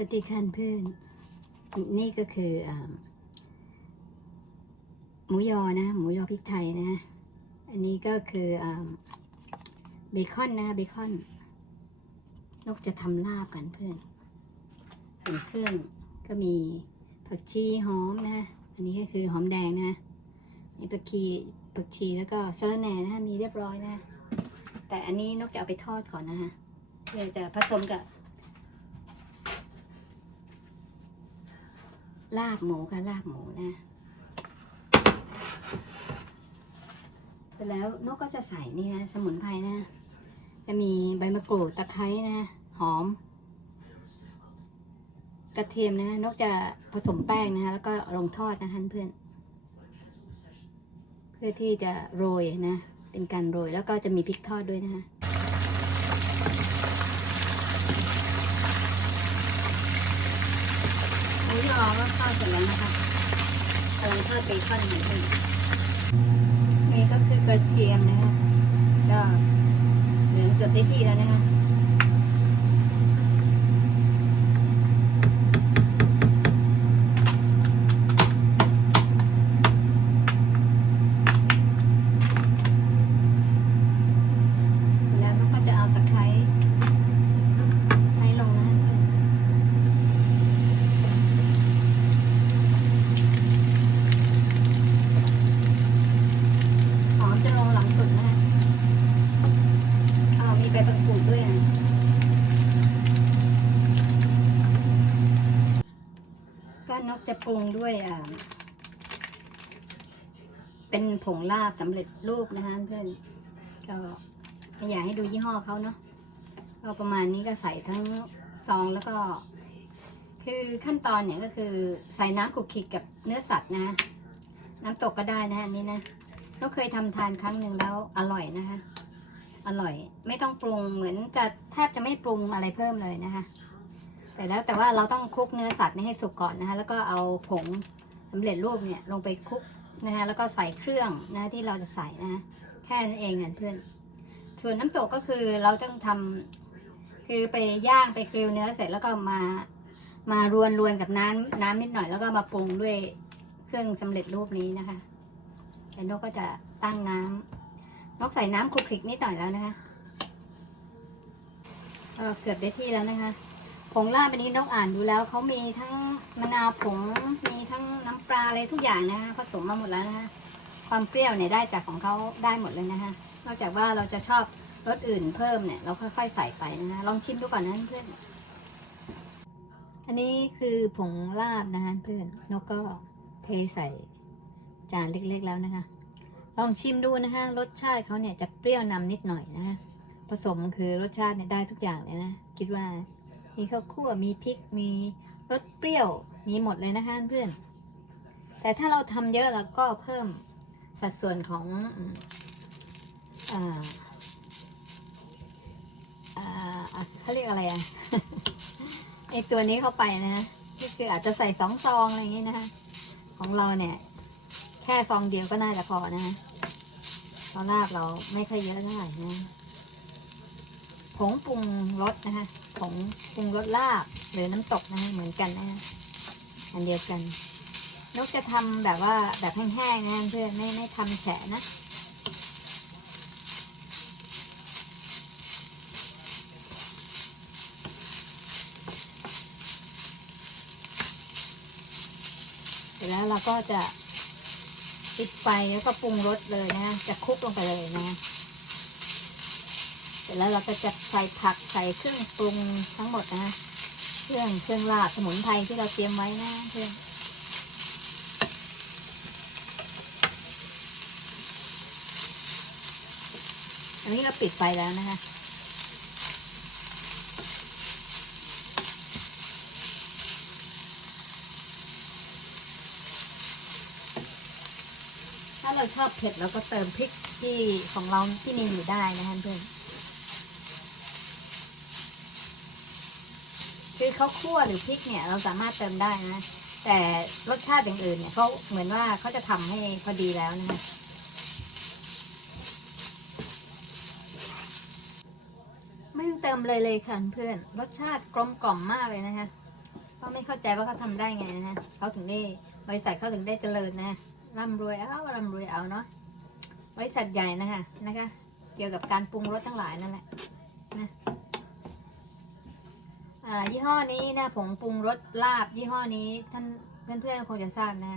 วัสดีค่ะเพื่อน นี่ก็คืออหมูยอนะ หมูยอพริกไทยนะ อันนี้ก็คืออเบคอนนะเบคอน นกจะทำลาบกันเพื่อนส่วนเครื่องก็มีผักชีหอมนะ อันนี้ก็คือหอมแดงนะมีผักชีผักชีแล้วก็สะระแหน่นะมีเรียบร้อยนะ แต่อันนี้นกจะเอาไปทอดก่อนนะฮะเพื่อจะผสมกับ ลาบหมูค่ะลาบหมูนะแล้วนกก็จะใส่นี่นะสมุนไพรนะ จะมีใบมะกรูดตะไคร้นะ หอม กระเทียมนะนกจะผสมแป้งนะคะแล้วก็ลงทอดนะคะเพื่อน เพื่อที่จะโรยนะ เป็นการโรยแล้วก็จะมีพริกทอดด้วยนะคะ หมูยอก็ทอดเสร็จแล้วนะคะกำลังทอดเบคอนอยู่เลยนี่ก็คือกระเทียมนะคะก็เหลืองเกือบได้ที่แล้วนะคะ แล้วเราก็จะเอาตะไคร้ไคร้ลงนะเพื่อน หอมจะลงหลังสุดนะอ้าวมีใบมะกรูดด้วยนะ็นกจะปรุงด้วยอ่าเป็นผงลาบสำเร็จรูปนะคะเพื่อนก็ไม่อยากให้ดูยี่ห้อเขาเนาะก็ประมาณนี้ก็ใส่ทั้งซองแล้วก็ คือขั้นตอนเนี่ยก็คือใส่น้ำกุกขิกกับเนื้อสัตว์นะน้ำตกก็ได้นะอันนี้นะเราเคยทำทานครั้งหนึ่งแล้วอร่อยนะคะ อร่อย ไม่ต้องปรุงเหมือนจะแทบจะไม่ปรุงอะไรเพิ่มเลยนะคะ แต่แล้วแต่ว่าเราต้องคลุกเนื้อสัตว์นี่ให้สุกก่อนนะคะ แล้วก็เอาผงสำเร็จรูปเนี่ยลงไปคลุกนะคะแล้วก็ใส่เครื่องนะที่เราจะใส่นะะแค่นั้นเองเเพื่อน ส่วนน้ำตกก็คือเราต้องทำคือไปย่างไปกริลเนื้อเสร็จแล้วก็มามารวนรวนกับน้ำน้ำนิดหน่อยแล้วก็มาปรุงด้วยเครื่องสำเร็จรูปนี้นะคะแล้วนกก็จะตั้งน้ำนกใส่น้ำคลุกคลิกนิดหน่อยแล้วนะคะเออเกือบได้ที่แล้วนะคะ งลาบอันนี้นกอ่านดูแล้วเขามีทั้งมะนาวผงมีทั้งน้ำปลาอะไรทุกอย่างนะคะผสมมาหมดแล้วนะคะความเปรี้ยวเนี่ยได้จากของเขาได้หมดเลยนะคะนอกจากว่าเราจะชอบรสอื่นเพิ่มเนี่ยเราค่อยๆใส่ไปนะคะลองชิมดูก่อนนะเพื่อน อันนี้คือผงลาบนะคะเพื่อนนกก็เทใส่จานเล็กๆแล้วนะคะ ลองชิมดูนะคะรสชาติเขาเนี่ยจะเปรี้ยวนำนิดหน่อยนะคะผสมคือรสชาติเนี่ยได้ทุกอย่างเลยนะ คิดว่า มีข้าวคั่วมีพริกมีรสเปรี้ยวมีหมดเลยนะคะเพื่อน แต่ถ้าเราทำเยอะแล้วก็เพิ่มสัดส่วนของอ่าอ่าเขาเรียกอะไรอะไอตัวนี้เข้าไปนะก็คืออาจจะใส่สองซองอะไรอย่างงี้นะคะ ของเราเนี่ย แค่ฟองเดียวก็น่าจะพอนะฮะตอนแรกเราไม่ค่อยเยอะเท่าไหร่นะผงปรุงรสนะคะ ผงปรุงรสลาบหรือน้ำตกนะคะเหมือนกันนะฮะอันเดียวกัน นกจะทำแบบว่าแบบแห้งๆนะเพื่อนไม่ไม่ทำแฉะนะเสร็จแล้วเราก็จะปิดไฟแล้วก็ปรุงรสเลยนะ จะคลุกลงไปเลยนะ เสร็จแล้วเราก็จะใส่ผักใส่เครื่องปรุงทั้งหมดนะเครื่องเครื่องลาบสมุนไพรที่เราเตรียมไว้นะเพื่อนอันนี้ก็ปิดไฟแล้วนะคะถ้าเราชอบเผ็ดเราก็เติมพริกที่ของเราที่มีอยู่ได้นะคะเพื่อน คือเข้าวคั่วหรือพริกเนี่ยเราสามารถเติมได้นะ แต่รสชาติอย่างอื่นเนี่ยเขาเหมือนว่าเขาจะทำให้พอดีแล้วนะคะไม่ต้องเติมเลยเลยค่ะเพื่อนรสชาติกลมกล่อมมากเลยนะคะก็ไม่เข้าใจว่าเขาทำได้ไงนะฮะเขาถึงได้บริษัทเขาถึงได้เจริญนะร่ำรวยเอาร่ำรวยเอาเนาะบริษัทใหญ่นะคะนะคะ เกี่ยวกับการปรุงรสทั้งหลายนั่นแหละนะ อ่ายี่ห้อนี้นะผงปรุงรสลาบยี่ห้อนี้ท่านเพื่อนๆคงจะทราบนะ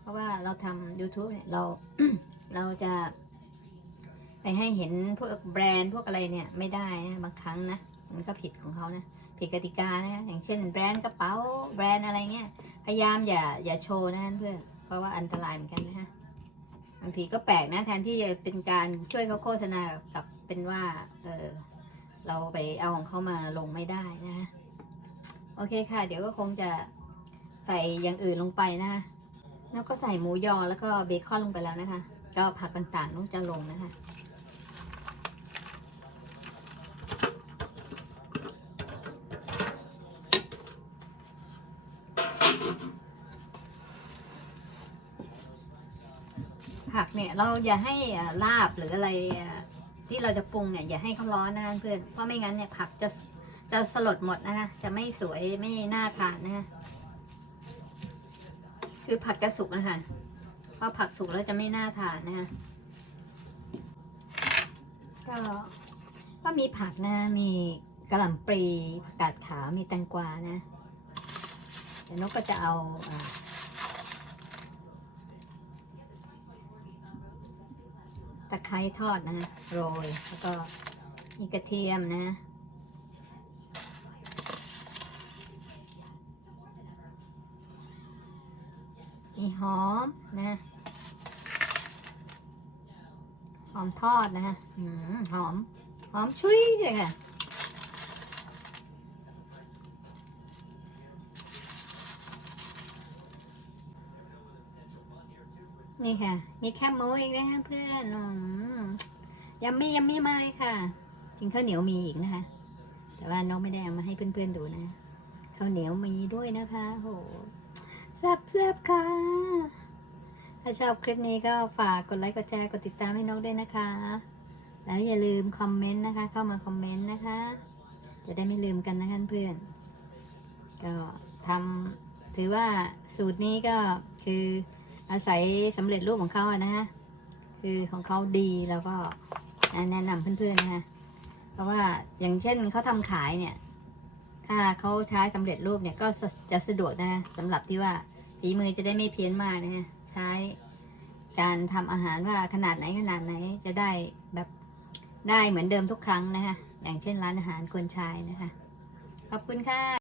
เพราะว่าเราทำ YouTube เนี่ยเราเราจะไปให้เห็นพวกแบรนด์พวกอะไรเนี่ยไม่ได้นะบางครั้งนะมันก็ผิดของเขานะผิดกติกานะอย่างเช่นแบรนด์กระเป๋าแบรนด์อะไรเงี้ยพยายามอย่าอย่าโชว์นะเพื่อนเพราะว่าอันตรายเหมือนกันนะฮะบางทีก็แปลกนะแทนที่จะเป็นการช่วยเขาโฆษณากับเป็นว่าเออ เราไปเอาของเขามาลงไม่ได้นะฮะโอเคค่ะ เดี๋ยวก็คงจะใส่อย่างอื่นลงไปนะแล้วก็ใส่หมูยอแล้วก็เบคอนลงไปแล้วนะคะ ก็ผักต่างๆต้องจะลงนะคะ ผักเนี่ยเราอย่าให้ลาบหรืออะไร ที่เราจะปรุงเนี่ยอย่าให้เขาร้อนนะเพื่อนเพราะไม่งั้นเนี่ยผักจะจะสลดหมดนะคะจะไม่สวยไม่น่าทานนะคะคือผักจะสุกนะคะเพราะผักสุกแล้วจะไม่น่าทานนะคะก็ก็มีผักนะมีกระหล่ำปลีผักกาดขาวมีแตงกวานะเดี๋ยวนกก็จะเอาอ่า ตะไคร้ทอดนะฮะโรย แล้วก็มีกระเทียมนะ มีหอมนะ หอมทอดนะฮะหอม หอมชุยเลยค่ะ นี่ค่ะ มีแคบหมูอีกนะคะเพื่อนยัมมี่ยัมมี่มากเลยค่ะจริงข้าวเหนียวมีอีกนะคะ แต่ว่าน้องไม่ได้เอามาให้เพื่อนๆดูนะข้าวเหนียวมีด้วยนะคะ โหแซ่บแซ่บๆค่ะ ถ้าชอบคลิปนี้ก็ฝากกดไลค์กดแชร์กดติดตามให้นกด้วยนะคะ แล้วอย่าลืมคอมเมนต์นะคะ เข้ามาคอมเมนต์นะคะ จะได้ไม่ลืมกันนะคะเพื่อน ก็ทำถือว่าสูตรนี้ก็คือ อาศัยสำเร็จรูปของเขาอะนะฮะ คือของเขาดีแล้วก็แนะนำเพื่อนๆนะคะเพราะว่าอย่างเช่นเขาทำขายเนี่ย ถ้าเขาใช้สำเร็จรูปเนี่ยก็จะสะดวกนะสำหรับที่ว่าฝีมือจะได้ไม่เพี้ยนมากนะฮะ ใช้การทำอาหารว่าขนาดไหนขนาดไหนจะได้แบบได้เหมือนเดิมทุกครั้งนะคะอย่างเช่นร้านอาหารคนชายนะคะ ขอบคุณค่ะ